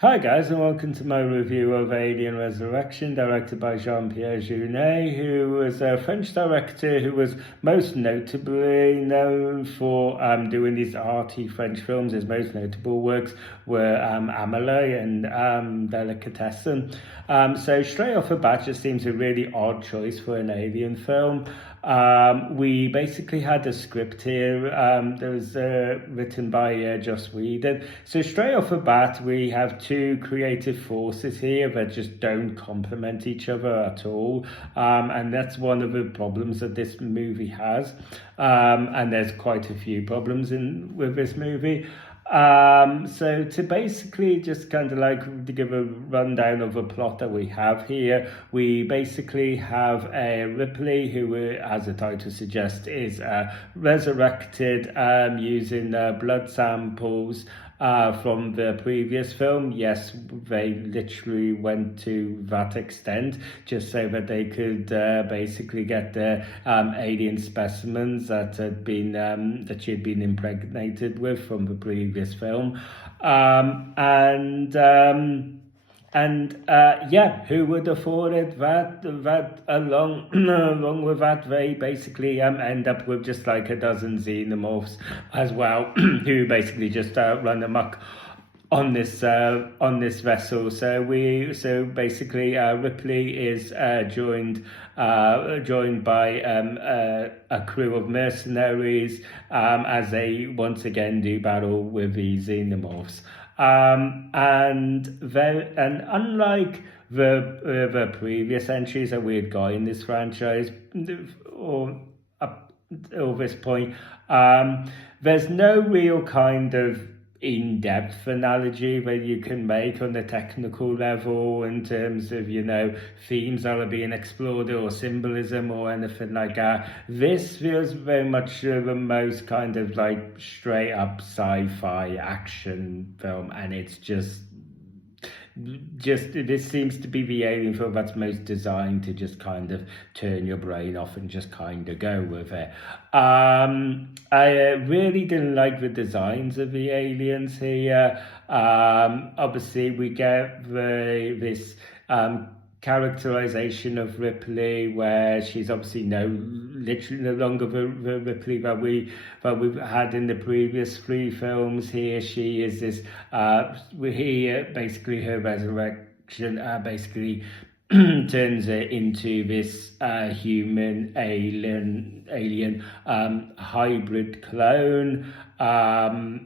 Hi guys, and welcome to my review of Alien Resurrection, directed by Jean-Pierre Jeunet, who was a French director who was most notably known for doing these arty French films. His most notable works were Amelie and Delicatessen. So straight off the bat, just seems a really odd choice for an Alien film. We basically had a script here that was written by Joss Whedon. So straight off the bat, we have two creative forces here that just don't complement each other at all. And that's one of the problems that this movie has. And there's quite a few problems with this movie. So to basically just kind of like to give a rundown of the plot that we have here, we basically have a Ripley who, as the title suggests, is resurrected using blood samples from the previous film. Yes, they literally went to that extent just so that they could basically get the alien specimens that had been that she had been impregnated with from the previous film, yeah, who would have thought it that along along with that they basically end up with just like a dozen xenomorphs as well, who basically just run amok on this vessel. So basically Ripley is joined by a crew of mercenaries as they once again do battle with these xenomorphs. And unlike the previous entries that we had got in this franchise, or up till this point, there's no real kind of in-depth analogy that you can make on the technical level in terms of, themes that are being explored or symbolism or anything like that. This feels very much the most kind of like straight up sci-fi action film, and it's just this seems to be the alien film that's most designed to just kind of turn your brain off and just kind of go with it. I really didn't like the designs of the aliens here. Obviously we get this characterization of Ripley where she's obviously literally no longer the Ripley that we've had in the previous three films. Here she is this basically her resurrection basically turns it into this human alien hybrid clone.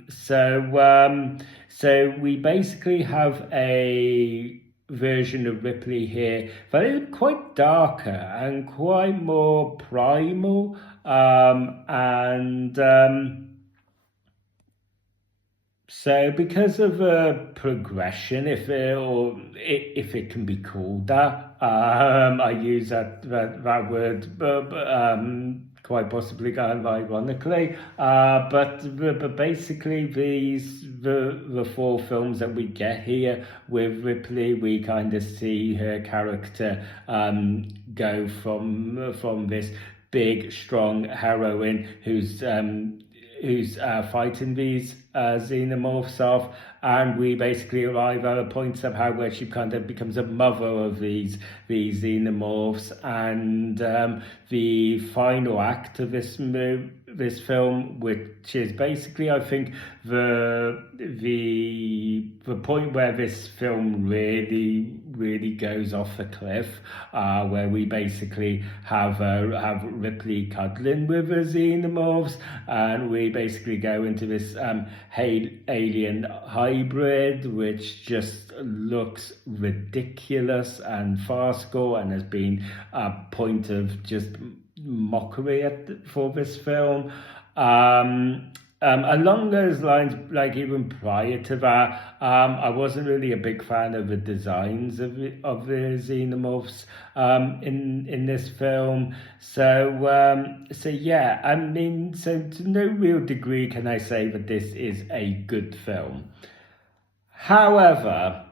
So we basically have a version of Ripley here that is quite darker and quite more primal, so because of progression, if it can be called that, I use that word, but quite possibly kind of ironically, but basically the four films that we get here with Ripley, we kind of see her character go from this big strong heroine who's fighting these xenomorphs off, and we basically arrive at a point somehow where she kind of becomes a mother of these xenomorphs, and the final act of this film, which is basically, I think, the point where this film really goes off the cliff, where we basically have Ripley cuddling with the xenomorphs, and we basically go into this alien hybrid, which just looks ridiculous and farcical, and has been a point of just mockery for this film. Along those lines, like even prior to that, I wasn't really a big fan of the designs of the xenomorphs in this film. So yeah, I mean, so to no real degree can I say that this is a good film. However,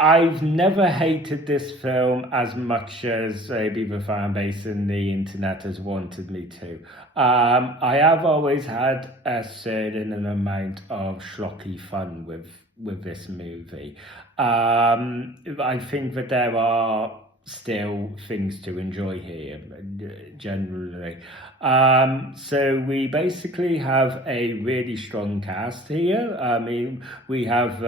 I've never hated this film as much as maybe the fan base and the internet has wanted me to. I have always had a certain amount of schlocky fun with this movie. I think that there are still things to enjoy here generally. So we basically have a really strong cast here. I mean, we have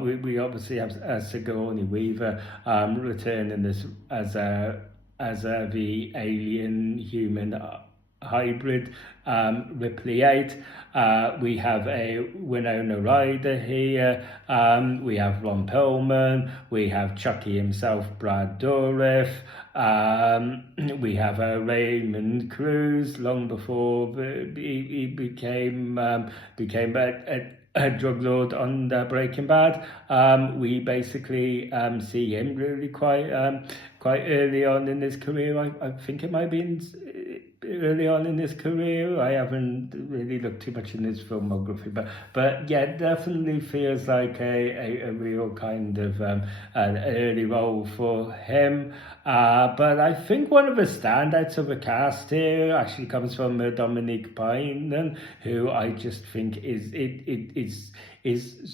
we obviously have Sigourney Weaver returning this as the alien human hybrid Ripley 8. We have a Winona Ryder here. We have Ron Perlman. We have Chucky himself, Brad Dourif. We have Raymond Cruz long before he became a drug lord on Breaking Bad. We basically see him really quite early on in his career. I think it might be early on in his career. I haven't really looked too much in his filmography, but yeah, definitely feels like a real kind of an early role for him. But I think one of the standouts of the cast here actually comes from Dominique Payne, who I just think is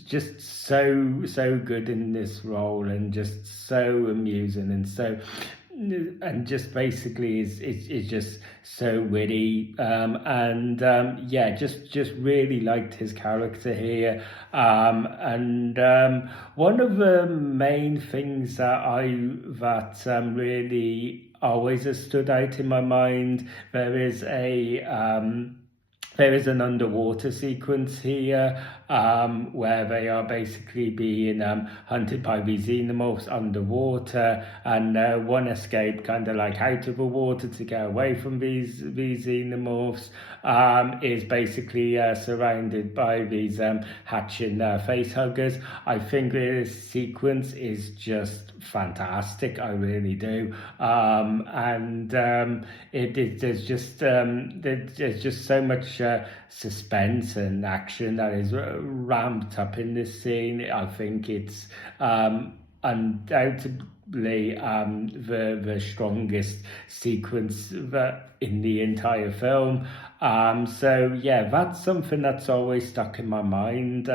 just so good in this role and just so amusing and just basically is just so witty yeah, just really liked his character here, and one of the main things that really always has stood out in my mind, there is an underwater sequence here where they are basically being hunted by these xenomorphs underwater, and one escape kind of like out of the water to get away from these xenomorphs is basically surrounded by these hatching face huggers. I think this sequence is just fantastic. I really do. There's just so much suspense and action that is ramped up in this scene. I think it's undoubtedly the strongest sequence in the entire film. So yeah, that's something that's always stuck in my mind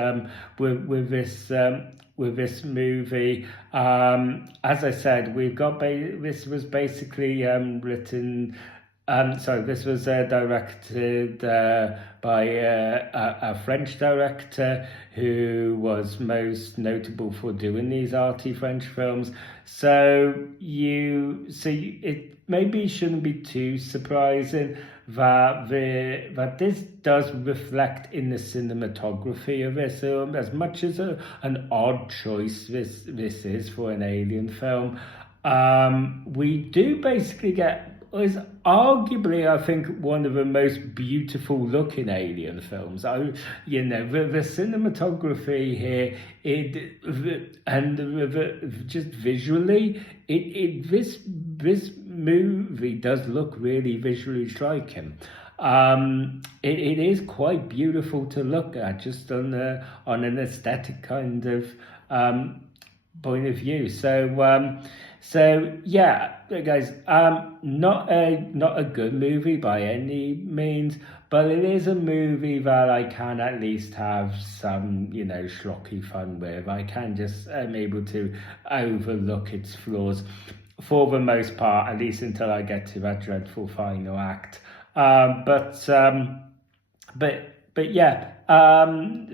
with this movie. As I said, this was basically written. This was directed by a French director who was most notable for doing these arty French films. So it maybe shouldn't be too surprising that this does reflect in the cinematography of this film, as much as an odd choice this is for an alien film. We do basically get is arguably, I think, one of the most beautiful looking alien films. The cinematography here, just visually, this movie does look really visually striking. It is quite beautiful to look at, just on an aesthetic kind of point of view. So yeah, guys, not a good movie by any means, but it is a movie that I can at least have some, schlocky fun with. I can just am able to overlook its flaws for the most part, at least until I get to that dreadful final act. But yeah,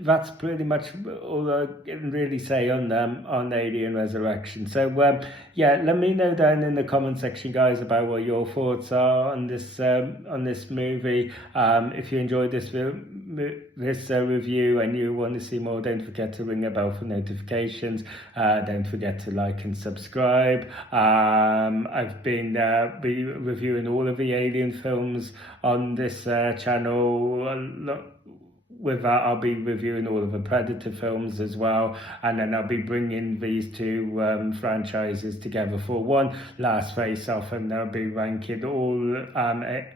that's pretty much all I can really say on Alien Resurrection. So yeah, let me know down in the comment section, guys, about what your thoughts are on this movie. If you enjoyed this review and you want to see more, don't forget to ring a bell for notifications. Don't forget to like and subscribe. I've been reviewing all of the Alien films on this channel with that, I'll be reviewing all of the Predator films as well, and then I'll be bringing these two franchises together for one last face-off, and I'll be ranking all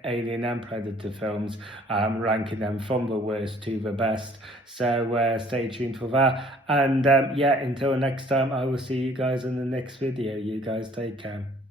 Alien and Predator films, ranking them from the worst to the best. So stay tuned for that, and yeah, until next time, I will see you guys in the next video. You guys take care.